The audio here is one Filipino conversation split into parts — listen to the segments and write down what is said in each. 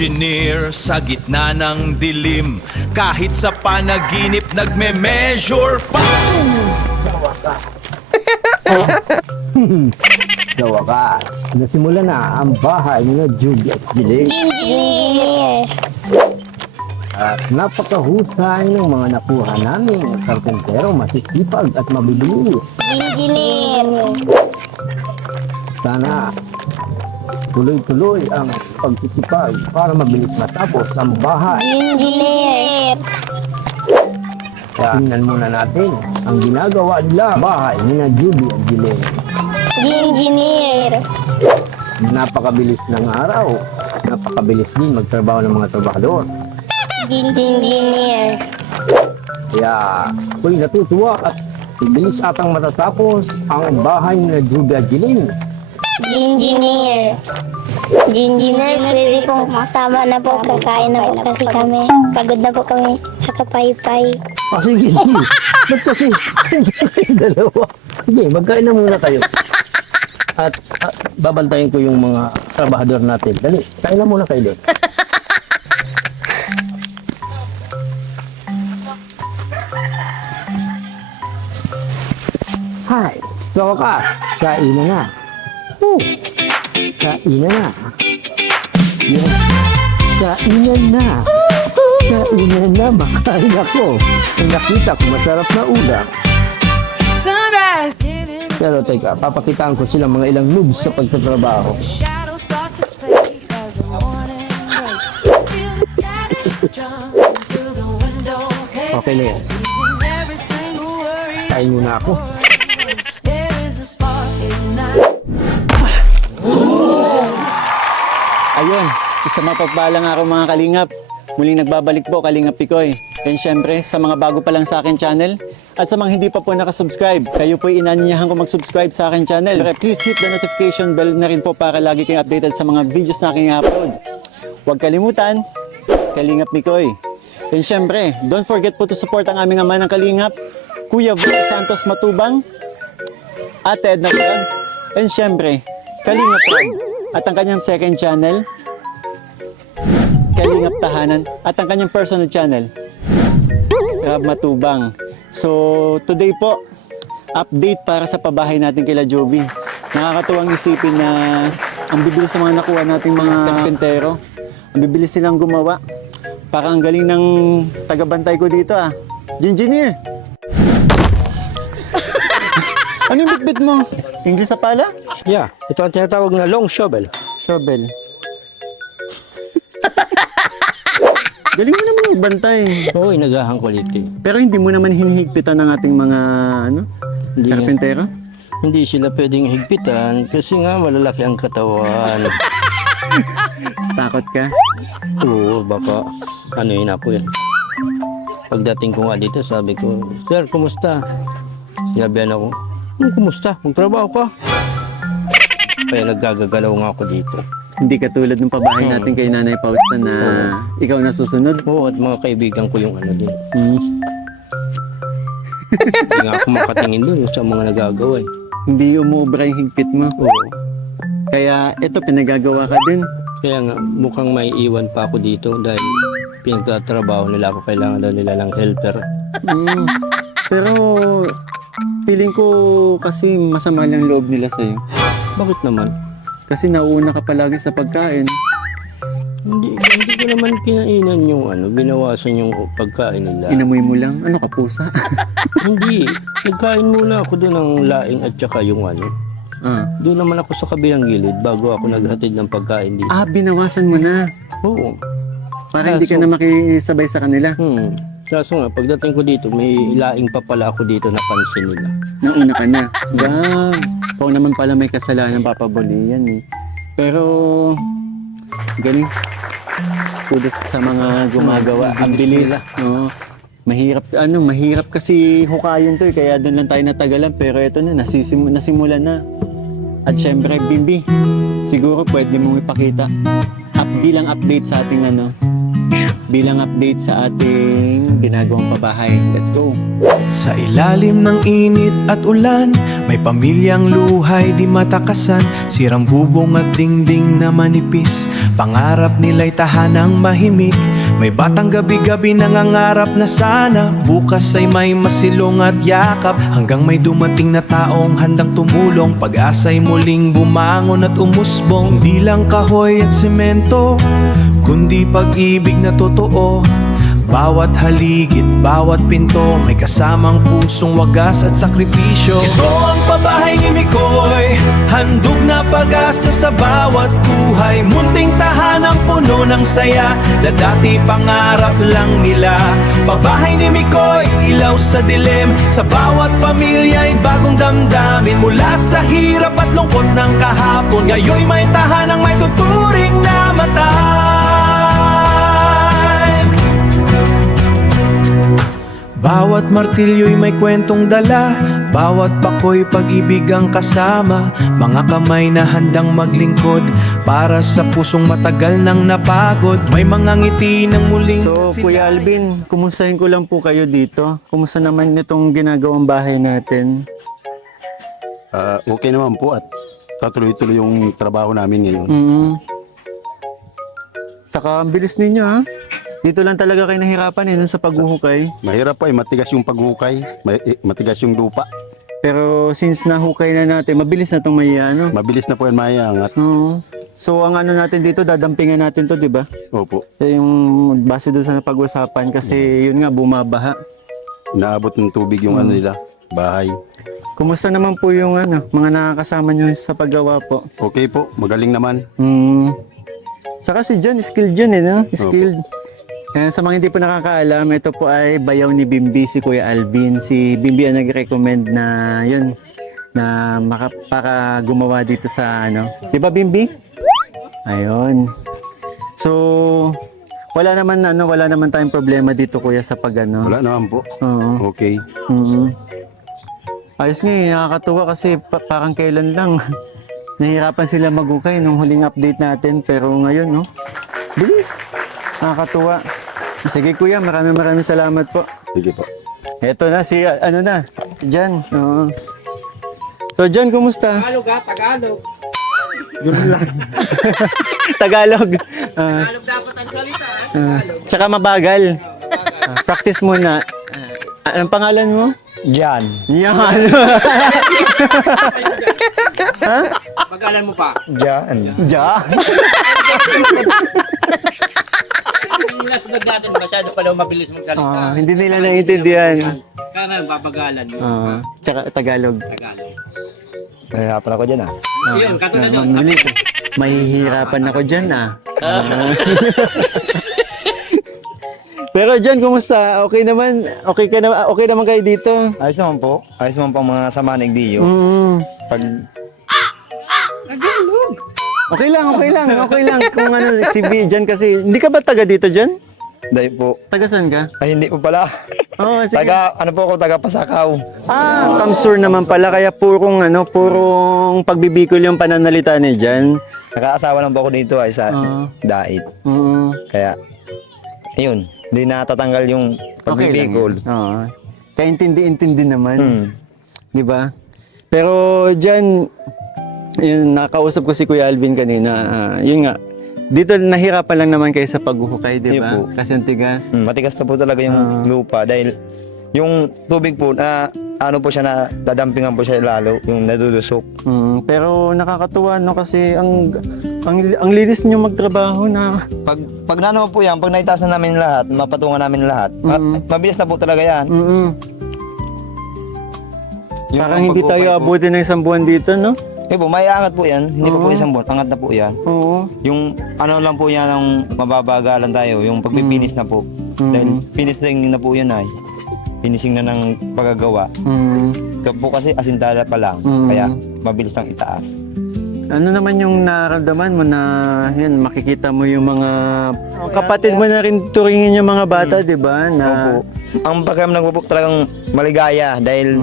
engineer sa gitna ng dilim. Kahit sa panaginip nagme-measure pa. Sa wakas, nasimula na ang bahay ni Judy at Giling. Engineer. At napakahusay ng mga nakuha namin ng karpentero, masisipag at mabibilis. Engineer. Sana tuloy-tuloy ang pagsisipag para mabilis matapos ang bahay. Engineer. Kaya tingnan muna natin ang ginagawa nila bahay ni Judy at Giling. Engineer. Napakabilis ng araw, napakabilis din magtrabaho ng mga trabahador. Engineer. Kaya ako'y natutuwa at bilis atang matatapos ang bahay ni Judy at Giling. Engineer. Engineer, pwede pong tama na po. Kakain na po kasi kami. Pagod na po kami. Kakapaypay. Sige, sige. Ba't kasi dalawa? Sige, magkain na muna kayo. At babantayin ko yung mga trabahador natin. Dali, kain na muna kayo doon. Hi! So, wakas, kainan na. Kainan na. Yes. Kainan na. Kainan na, makain ako. Ang nakita ko, masarap na ulam. Sunrise hidden, Pero teka, papakitaan ko sila mga ilang moves sa pagtatrabaho. shadow starts to fade as the morning breaks. Feel the static drum through the window. Hey, Okay na yan. even every single worry. Kain muna ako. There is a spark ignite. Ayun, isa mapagpalang ako mga kalingap. Muling nagbabalik po Kalingap Picoy. And syempre, sa mga bago pa lang sa akin channel at sa mga hindi pa po nakasubscribe, kayo po inanyayahan ko mag-subscribe sa akin channel. Pero please hit the notification bell na rin po para lagi kayong updated sa mga videos na aking upload. Huwag kalimutan, Kalingap Picoy. And syempre, don't forget po to support ang aming ama ng Kalingap, Kuya Vil Santos Matubang, Ate Edna Vlogs, and syempre, Kalingap Rob at ang kanyang second channel, Kalingap Tahanan, at ang kanyang personal channel, Rob Matubang. So, today po, update para sa pabahay natin kila Jovi. Nakakatuwang isipin na ang bibilis sa mga nakuha nating mga karpentero. Ang bibilis silang gumawa. Parang ang galing ng tagabantay ko dito Engineer! Ano yung bitbit mo? English sa pala? Yeah, ito ang tinatawag na long shovel. Shovel. Galing mo naman magbantay. Oo, inagahan ko dito. Pero hindi mo naman hinihigpitan ng ating mga Hindi nga. karpentero? Hindi sila pwedeng higpitan kasi nga malalaki ang katawan. Takot ka? Oo, baka ano yun ako yan. Pagdating ko nga dito, sabi ko, Sir, kumusta? Sinabihan ako, kumusta? Magtrabaho ka? Kaya naggagagalaw nga ako dito. Hindi katulad ng pabahay natin kay Nanay Fausta na ikaw na susunod. Oo, at mga kaibigan ko yung ano din. Hmm. Hindi nga ako makatingin doon sa mga nagagawa eh. Hindi umuubra yung higpit mo. Oo. Kaya ito, pinagagawa ka din. Kaya nga, mukhang may iwan pa ako dito dahil pinagtatrabaho nila ako. Kailangan daw nila lang helper. Hmm. Pero feeling ko kasi masama yung loob nila sa'yo. Bakit naman? Kasi nauuna ka palagi sa pagkain. Hindi ko naman kinainan yung binawasan yung pagkain nila. Inamoy mo lang. Ano ka, pusa? Hindi. Nagkain muna ako doon ng laing at saka yung Doon naman ako sa kabilang gilid bago ako naghatid ng pagkain dito. Binawasan mo na. Oo. Para hindi ka na makisabay sa kanila. Kaso nga, pagdating ko dito, may laing pa pala ako dito na pansin nila. Nauna ka na. Ikaw naman pala may kasalanan, Papa Boli yan eh. Pero, galing. Kudos sa mga gumagawa. Ang bilis. No? Mahirap kasi hukayin to eh. Kaya doon lang tayo natagalan. Pero ito na, nasimulan na. At syempre, Bimbi, siguro pwede mong ipakita bilang update sa ating bilang update sa ating ginagawang pabahay. Let's go! Sa ilalim ng init at ulan, may pamilyang luhay di matakasan. Sirang bubong at dingding na manipis, pangarap nila'y tahanang mahimik. May batang gabi-gabi nangangarap na sana bukas ay may masilong at yakap. Hanggang may dumating na taong handang tumulong, pag-asa'y muling bumangon at umusbong. Hindi lang kahoy at semento, kundi pag-ibig na totoo. Bawat haligid, bawat pinto, may kasamang pusong wagas at sakripisyo. Ito ang pabahay ni Mikoy, handog na pag-asa sa bawat buhay. Munting tahanang puno ng saya, na dati pangarap lang nila. Pabahay ni Mikoy, ilaw sa dilim, sa bawat pamilya'y bagong damdamin. Mula sa hirap at lungkot ng kahapon, ngayon'y may tahanang may tuturing na mata. Bawat martilyo'y may kwentong dala, bawat bako'y pag-ibig ang kasama. Mga kamay na handang maglingkod para sa pusong matagal nang napagod. May mga ngiti ng muling So, Kuya Alvin, kumustahin ko lang po kayo dito. Kumusta naman itong ginagawang bahay natin? Okay naman po at tatuloy-tuloy yung trabaho namin ngayon. Saka ang bilis ninyo ha. Dito lang talaga kayo nahirapan dun sa paghuhukay. Mahirap po matigas yung paghukay, matigas yung lupa. Pero since nahukay na natin, mabilis na itong may ano. Mabilis na po yan maiangat. Oo. So ang ano natin dito, dadampingan natin to, di ba? Opo, So, yung base doon sa napag-usapan kasi yun nga, bumabaha. naabot ng tubig yung ano nila, bahay. Kumusta naman po yung ano, mga nakakasama nyo sa paggawa po? Okay po, magaling naman. Saka si John, skilled John no? Skilled. Sa mga hindi po nakakaalam, ito po ay bayaw ni Bimbi, si Kuya Alvin. Si Bimbi ang nag-recommend na yun, na para gumawa dito sa ano. Di ba Bimbi? Ayun. So, wala naman tayong problema dito kuya sa pag ano. Wala naman po. Oo. Okay. Ayos nga nakakatuwa kasi parang kailan lang nahihirapan sila magukay nung huling update natin pero ngayon no, bilis, nakakatuwa. Sige kuya, maraming salamat po. Sige po. Eto na si ano na, Jan. Oo. So Jan, kumusta? Tagalog ha, Tagalog. Tagalog. Tagalog dapat ang salita. Tsaka mabagal. Practice muna. Anong pangalan mo? Jan. Yan. Pagalan mo pa. Jan. Jan. Yung last vlog natin, masyado pa daw mabilis magsalita. Hindi nila naiintindihan. Kaya babagalan mo. Tsaka Tagalog. Tagalog. Nahihirapan ako dyan Yun, katulad yun. Mabilis. Mahihirapan ako dyan Pero John, kumusta? Okay naman? Okay ka naman? Okay naman kayo dito? Ayos naman po. Ayos naman po ang mga sama ng Dio. Pag Okay lang. Kung ano, si B dyan kasi, hindi ka ba taga dito dyan? dahil po. Taga saan ka? Ay, hindi po pala. Oo, sige. Ano po ako, taga Pasakaw. Kamsur naman pala, kaya purong pagbibikol yung pananalita niya dyan. Nakaasawa lang po ako dito ay sa Dait. Kaya, ayun. Hindi natatanggal yung pagbibigol. Oo. Kaya intindi naman. Di ba? Pero dyan, yun, nakausap ko si Kuya Alvin kanina. Yun nga, dito nahirapan lang naman kayo sa paghuhukay, di ba? Yun po. Kasi ang tigas. Matigas na po talaga yung lupa dahil yung tubig po na ano po siya na dadampingan po siya lalo, yung nadulusok. Pero nakakatuwa no kasi ang linis niyo magtrabaho na. Pag na naman po yan, pag naitaas na namin lahat, mapatungan namin lahat, mabilis na po talaga yan. Yung Parang hindi pagkukay tayo po. abutin ng isang buwan dito, no? Eh po, may angat po yan. Hindi pa po isang buwan. Angat na po yan. Oo. Yung ano lang po yan, ang mababagalan tayo. Yung pagpipinis na po. Dahil finishing na po yun ay. Finishing na ng pagagawa. Ito po kasi asintala pa lang. Kaya mabilis ang itaas. Ano naman yung nararamdaman mo na yan, makikita mo yung mga kapatid mo na rin turingin yung mga bata, di ba? Na, Opo. Ang pakiramdam ko po talagang maligaya dahil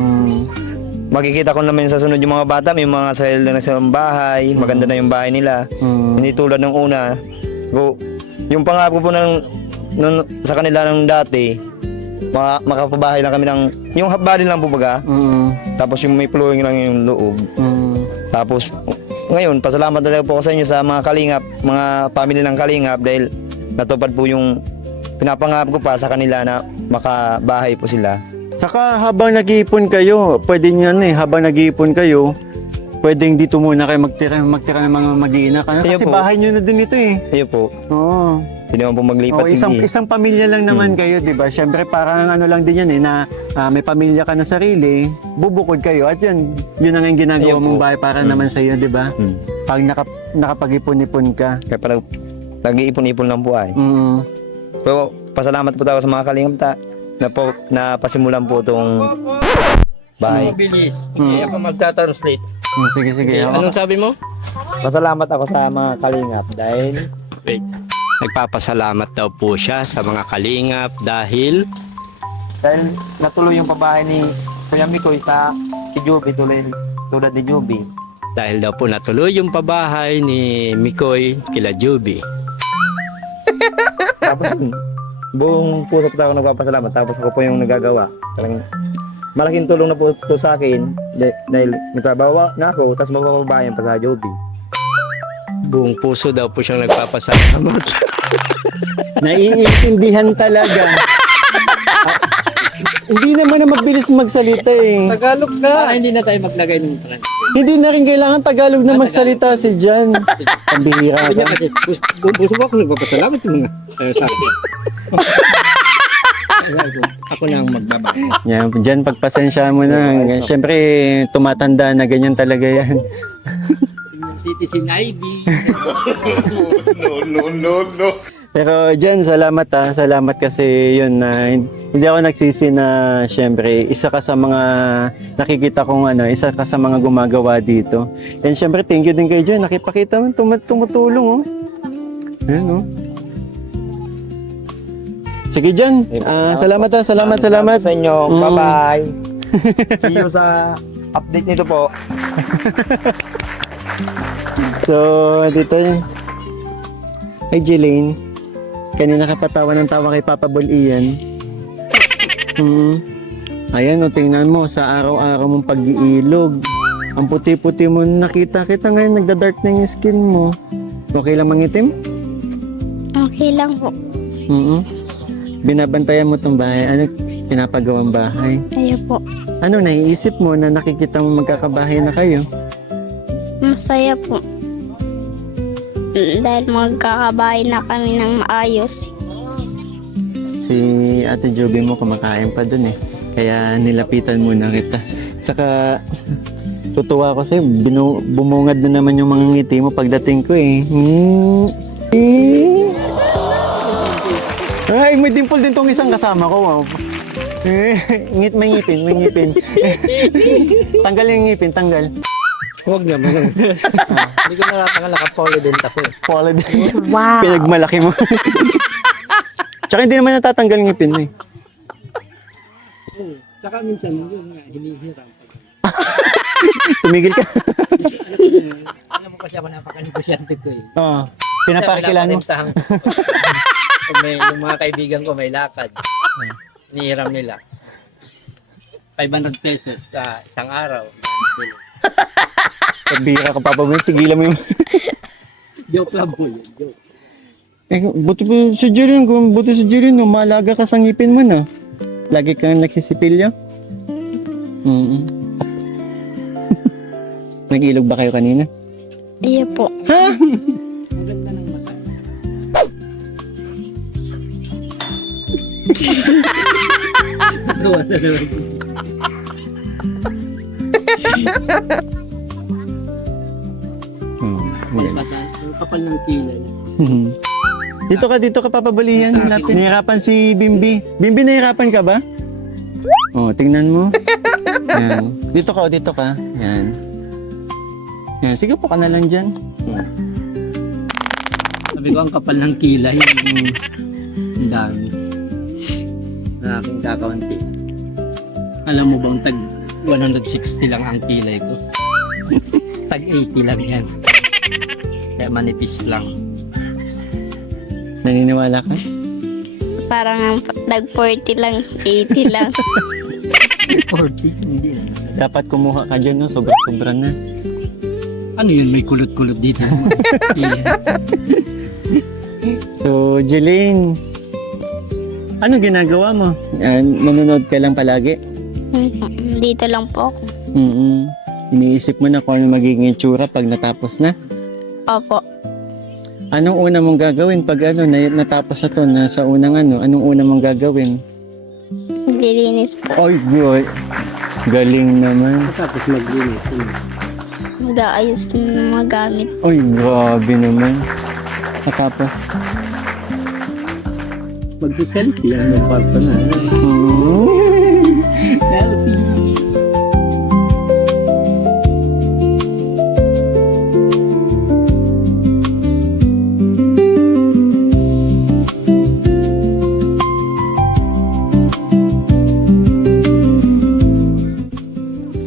makikita ko naman sa sunod yung mga bata, may mga sarili na silang bahay, maganda na yung bahay nila. Hindi tulad ng una. Yung pangako po sa kanila ng dati, makapabahay lang kami ng, yung half body lang po baga. Tapos yung may flooring lang yung loob. Tapos, ngayon, pasalamat talaga po ako sa inyo sa mga kalingap, mga family ng kalingap dahil natupad po yung pinapangako ko pa sa kanila na makabahay po sila. Saka habang nag-iipon kayo, pwede nyo habang nag-iipon kayo, pwedeng dito muna kayo magtira ng mga mag-iina. Kasi po. bahay nyo na din ito eh. Ayun po, Oo. hindi naman po maglipat. Oh, isang hindi. isang pamilya lang naman kayo, 'di ba? Syempre parang ano lang din 'yan eh na may pamilya ka na sarili, bubukod kayo at 'yun ang ginagawa Ayun mong po. bahay para naman sa iyo, 'di ba? Hmm. Pag nakapag-ipon-ipon ka. Kaya parang nag-iipon-ipon lang po ay. Mm. Pero pasalamat po tayo sa mga kalingap na pasimulan po itong bahay. Mabilis. Hindi ako magta-translate. Sige, sige. Anong sabi mo? Pasalamat ako sa mga kalingap dahil Wait. Nagpapasalamat daw po siya sa mga kalingap dahil natuloy yung pabahay ni Kuya Mikoy sa si Joby tulad ni Joby. dahil daw po natuloy yung pabahay ni Mikoy kila Juby. Tapos buong puso po ako nagpapasalamat tapos ako po yung nagagawa. Talagang malaking tulong na po ito sa akin dahil nagtrabaho na ako tapos mapapabayan pa sa Joby. Buong puso daw po siyang nagpapasalamat. Naiintindihan talaga. Hindi naman na mabilis magsalita eh. Tagalog ka. Para hindi na tayo maglagay ng translate. Hindi na rin kailangan Tagalog na magsalita si Jan. Pambihira ka. Kasi buong puso ko ako nagpapasalamat sa mga sa akin. Ako na ang magbabay. Yan, Jan, pagpasensya mo na. Siyempre, tumatanda na ganyan talaga yan. Citizen ID. Pero Jan, salamat Salamat kasi yun na hindi ako nagsisi na siyempre isa ka sa mga nakikita kong isa ka sa mga gumagawa dito. And siyempre thank you din kay Jan. Nakipakita mo tumutulong oh. Ayan oh. Sige Jan, salamat salamat. Sa inyo. Mm. Bye-bye. See you sa update nito po. So, dito yun. Hey Jelaine, kanina ka patawa ng tawa kay Papa Bol Ian. Ayan o, tingnan mo sa araw-araw mong pag-iilog. Ang puti-puti mo nakita kita ngayon, nagda-dark na yung skin mo. Okay lang mangitim? Okay lang po. Binabantayan mo tong bahay. Ano pinapagawang bahay? Ayun po. Ano naiisip mo na nakikita mo magkakabahay na kayo? Masaya po. Dahil magkakabahay na kami ng maayos. Si Ate Joby mo kumakain pa dun eh. Kaya nilapitan muna kita. Saka tutuwa ako sa'yo. Bumungad na naman yung mga ngiti mo pagdating ko eh. Ay, may dimple din tong isang kasama ko. Wow. May ngipin. Tanggal yung ngipin, tanggal. Huwag naman. Hindi ko natatanggal, naka-polydent ako eh. Polydent. Wow. Pinagmalaki mo. Tsaka hindi naman natatanggal yung ngipin mo eh. Saka minsan yun nga, hinihiram. Tumigil ka. Alam mo kasi ako napaka-negosyante ko eh. Oo. Pinaparkilan mo. Pinaparentahan ko. Kung may, yung mga kaibigan ko may lakad, hinihiram nila. 500 pesos sa isang araw. Pabira ka Papa Boy, tigilan mo yung... Joke lang po yun, joke. Buti pa si Jerin, no, malaga ka sa ngipin mo na. Lagi kang nagsisipilyo. Nag-ilog ba kayo kanina? Ayun po. Ang ganda ng mata. Nagawa na naman. Ang kapal ng kilay. Dito ka papabalihan. Lapit. Nahirapan si Bimbi. Bimbi, nahirapan ka ba? Oh, tingnan mo. Yan. Dito ka. Yan. Yan. Sige po ka na lang dyan. Sabi ko ang kapal ng kilay. Ang dami. Na aking kakaunti. Alam mo bang tag 160 lang ang kilay ko? Tag 80 lang yan. Kaya manipis lang. Naniniwala ka? Parang nag-40 lang, 80 lang. 40, hindi. Dapat kumuha ka dyan, no? Sobra-sobra na. Ano yun, may kulot-kulot dito? So, Jeline, ano ginagawa mo? Nanonood ka lang palagi? Dito lang po ako. Iniisip mo na kung ano magiging itsura pag natapos na? Opo. Anong una mong gagawin pag natapos na to, nasa unang anong una mong gagawin? Lilinis po. Ay, boy. Galing naman. Tapos maglinis. Mag-aayos ng mga gamit. Ay, grabe naman. Matapos. Mag-selfie. Ano pa na? Selfie.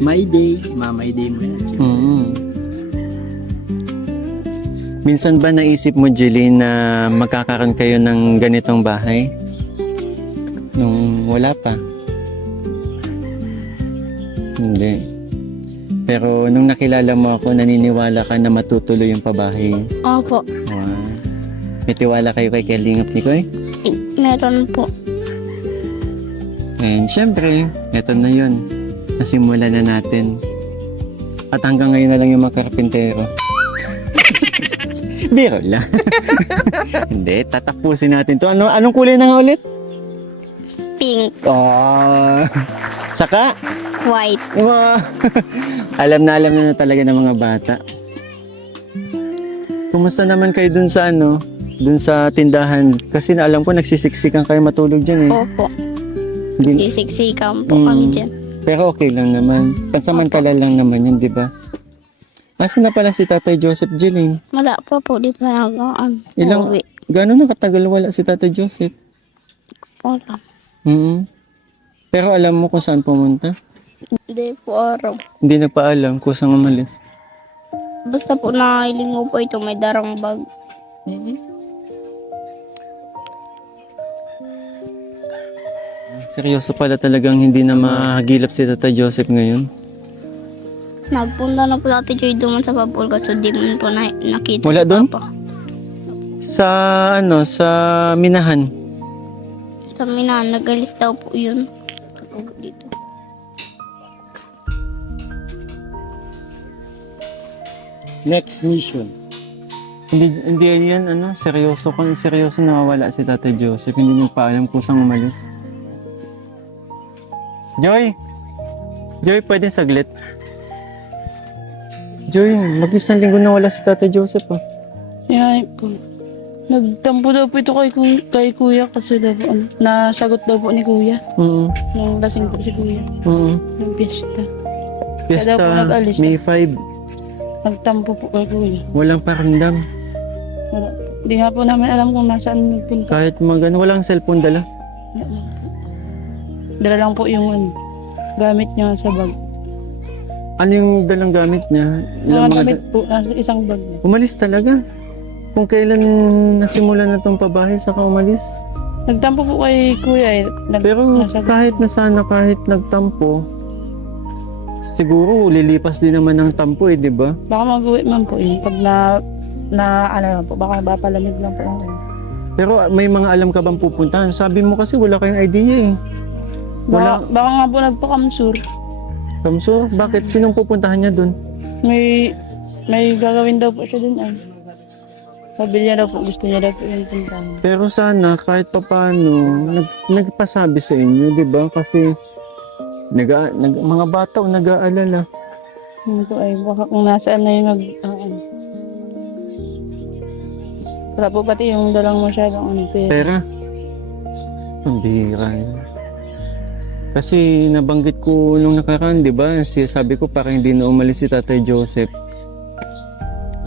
My day. My day mo yan. Minsan ba naisip mo, Jeline, na magkakaroon kayo ng ganitong bahay? Nung wala pa? Hindi. Pero nung nakilala mo ako, naniniwala ka na matutuloy yung pabahay. Opo. Wow. May tiwala kayo kay Kalingap ni Koy? Meron po. And syempre, eto na yun. Nasimulan na natin. At hanggang ngayon na lang yung mga karpintero. Biro lang. Hindi, tatapusin natin to. Anong kulay na nga ulit? Pink, Saka? white. Wow. Alam na talaga ng mga bata. Kumusta naman kayo dun sa dun sa tindahan? Kasi alam ko nagsisiksikan kayo matulog dyan eh. Opo. Hindi- Sisiksikan po kami dyan. Pero okay lang naman. Pansamantala lang naman yun, di ba? Asan na pala si Tatay Joseph, Jeline? Wala pa po. Di pa nagaan. Ilang, Uwi. gano'n nakatagal wala si Tatay Joseph? Wala. Pero alam mo kung saan pumunta? Hindi po araw. Hindi nagpaalam kung saan umalis. Basta po nakahilingo po ito. May darang bag. Seryoso pala talagang hindi na mahagilap si Tatay Joseph ngayon. Nagpunta na po dati Joy duman sa Papul kaso di mo po nakita. Wala si doon? Papa. Sa sa Minahan. Sa Minan, nag-alis daw po yun. Dito. Next mission. Hindi yan seryoso nawawala si Tatay Joseph. Hindi niya pa alam kung saan umalis. Joy! Joy, pwede saglit? Joy, mag-isang linggo na wala si Tatay Joseph ah. Yeah, po. Nagtampo daw po ito kay Kuya kasi daw po, nasagot daw po ni Kuya. Nung lasing po si Kuya. Ng piyesta. Kaya daw po Fiesta, nag-alis. May 5, Nagtampo po kay Kuya. walang pakiramdam. Wala po. Hindi nga po namin alam kung nasaan nagpunta. Kahit walang cellphone dala. Dala lang po yung gamit niya sa bag. Ano yung dalang gamit niya? Mga gamit po, nasa isang bag. Umalis talaga. Kung kailan nasimulan na tong pabahay saka umalis. Nagtampo po kay Kuya eh. Pero nasagot. kahit nagtampo, siguro lilipas din naman ng tampo eh, di ba? Baka mag-uwi man po eh. Pag baka palamig lang po ako. Pero may mga alam ka bang pupuntahan? Sabi mo kasi wala kayong idea eh. Baka nga po nagpa-kamsur. Kamso, bakit? Sinong pupuntahan niya dun? May gagawin daw po siya dun ay. Sabi niya daw po, gusto niya daw po yung puntahan. Pero sana kahit papano nagpasabi sa inyo, di ba? Kasi mga bata nag-aalala. Ano po ay, baka kung nasaan na yung wala po pati yung dalang masyadong pera. Pera? Ang bihira yun. Kasi nabanggit ko nung nakaraan, di ba? Sabi ko parang hindi na umalis si Tatay Joseph.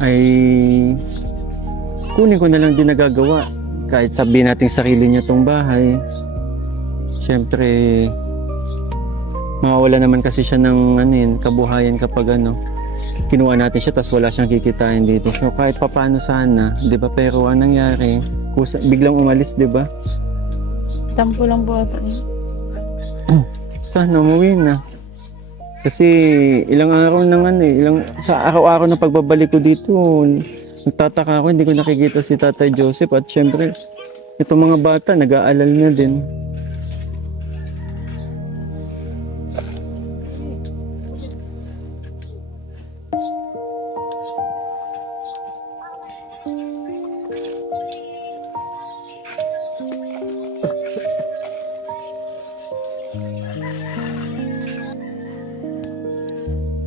Ay kunin ko na lang din nagagawa. Kahit sabihin natin sarili niya tong bahay. Siyempre, mawawala naman kasi siya ng kabuhayan kapag kinuha natin siya tapos wala siyang kikitain dito. So kahit papano sana, 'di ba? Pero anong nangyari? Biglang umalis, 'di ba? Tampo lang po ata. Sana umuwi na. Kasi ilang araw nang sa araw-araw na pagbabalik ko dito, nagtataka ako, hindi ko nakikita si Tatay Joseph. At syempre, itong mga bata, nag-aalala na din.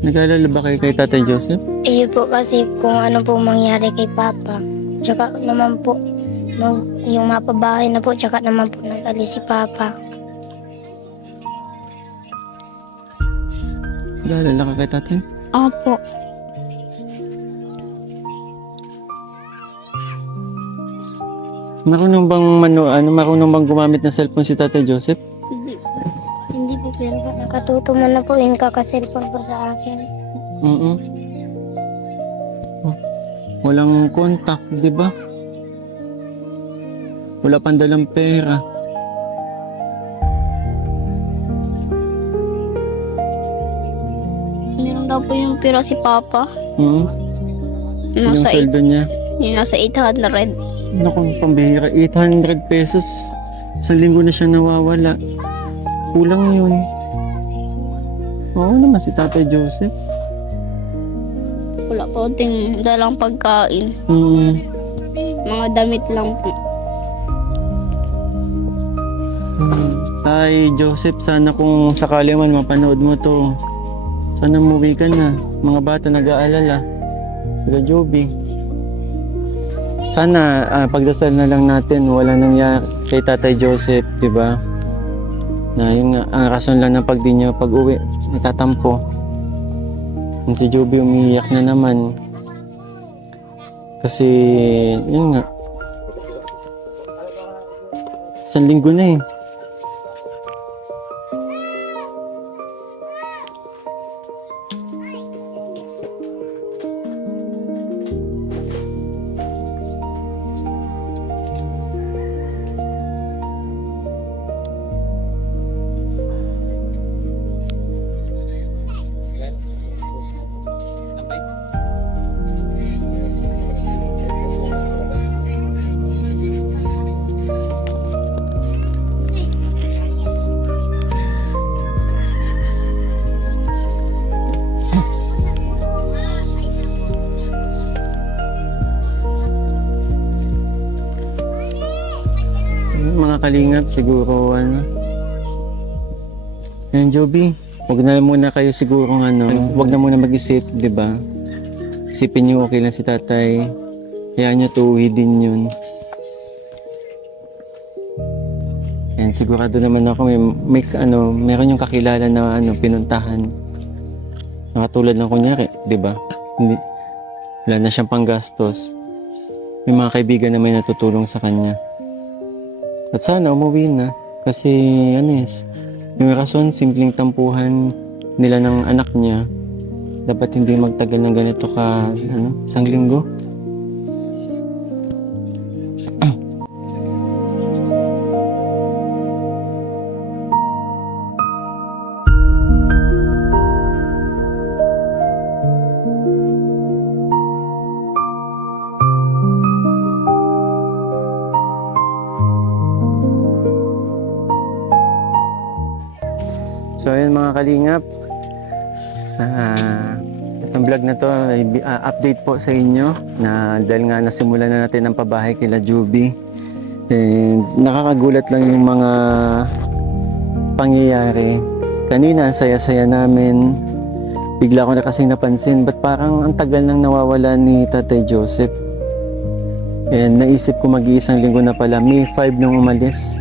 Nag-aalala ba kayo kay Tatay Joseph? Po kasi kung ano po mangyari kay Papa. Tsaka naman po, yung mapabahay na po, tsaka naman po nag-alis si Papa. Nag-aalala ka kay Tatay? Opo. Marunong bang marunong bang gumamit ng cellphone si Tatay Joseph? Hindi po, pero po nakatuto man na po yung kakaselfon po sa akin. Oo. Walang contact, di ba? Wala pang dalang pera. Meron daw po yung pera si Papa. Yung sweldo niya. Yung nasa 800. Naku, pambihira. 800 pesos. Isang linggo na siya nawawala. Kulang yun. Oo naman si Tatay Joseph. Wala po ting dalang pagkain. Mga damit lang po. Tay Joseph, sana kung sakali man mapanood mo to, sana umuwi ka na. Mga bata nag-aalala. Sila Joby. Sana pagdasal na lang natin, wala nangyari kay Tatay Joseph, di ba? Na yung ang rason lang ng pag di niya pag-uwi, natatampo. Yung si Joby umiiyak na naman. Kasi, yun nga. Isang linggo na eh. Mga kalingap, siguro Yan, Joby, wag na muna kayo siguro wag na muna mag-isip, di ba? Isipin niyo okay lang si Tatay. Hayaan niyo tuwi din yun. And sigurado naman ako meron yung kakilala na pinuntahan. Nakatulad ng kunyari, di ba? Wala na siyang panggastos. May mga kaibigan na may natutulong sa kanya. At sana umuwi na kasi yung rason, simpleng tampuhan nila ng anak niya, dapat hindi magtagal ng ganito ka, isang linggo. So ayun mga kalingap, itong vlog na to ay update po sa inyo na dahil nga nasimulan na natin ang pabahay kila Joby. And nakakagulat lang yung mga pangyayari. Kanina saya-saya namin, bigla ko na kasing napansin, ba't parang ang tagal nang nawawala ni Tatay Joseph. And naisip ko mag-iisang linggo na pala, May 5 nung umalis.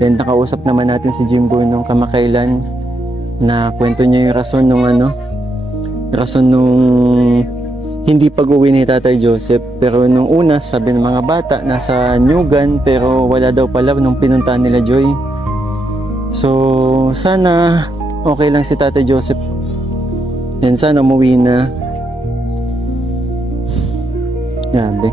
Then nakausap naman natin si Jimbo nung kamakailan na kwento niya yung rason nung hindi pag-uwi ni Tatay Joseph. Pero nung una, sabi ng mga bata, nasa Nyugan, pero wala daw pala nung pinuntahan nila Joy. So, sana okay lang si Tatay Joseph. And sana umuwi na. Grabe.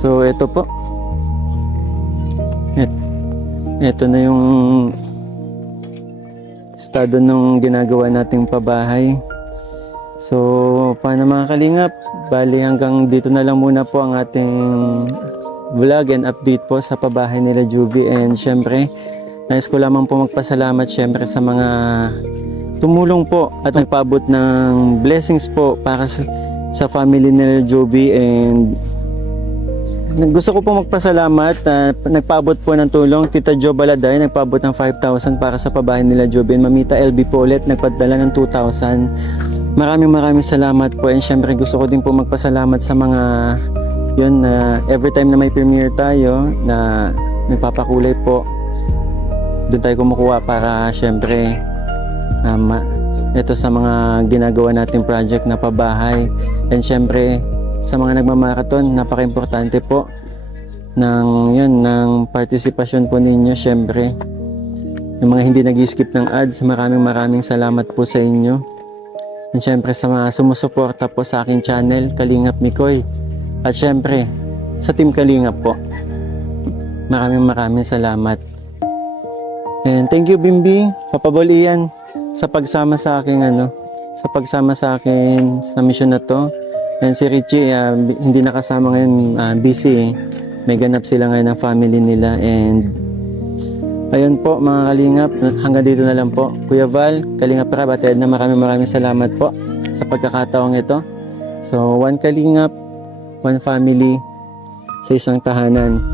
So, ito po. Ito na yung estado nung ginagawa nating pabahay. So, paano mga kalingap? Bali, hanggang dito na lang muna po ang ating vlog and update po sa pabahay nila Juby. And syempre, nais ko lamang po magpasalamat syempre sa mga tumulong po at nagpaabot ng blessings po para sa family nila Juby. And gusto ko po magpasalamat na nagpaabot po ng tulong. Tita Jo Baladay nagpaabot ng 5,000 para sa pabahay nila Juby. And Mamita LB po ulit nagpadala ng 2,000. Maraming salamat po. And syempre gusto ko din po magpasalamat sa mga yun na every time na may premiere tayo na nagpapakulay po, doon tayo kumukuha para syempre ito sa mga ginagawa nating project na pabahay. And syempre sa mga nagmamarathon, napaka-importante po ng partisipasyon po ninyo. Syempre yung mga hindi nag-skip ng ads, maraming salamat po sa inyo. And syempre sa mga sumusuporta po sa aking channel, Kalingap Mikoy. At syempre, sa Team Kalingap po, maraming salamat. And thank you Bimbi, Papa Bol Ian, sa pagsama sa akin sa mission na to. And si Richie, hindi nakasama ngayon, busy. May ganap sila ngayon ng family nila. And ayun po mga Kalingap, hanggang dito na lang po. Kuya Val, Kalingap Rab at Edna, maraming salamat po sa pagkakataong ito. So, one Kalingap, one family sa isang tahanan.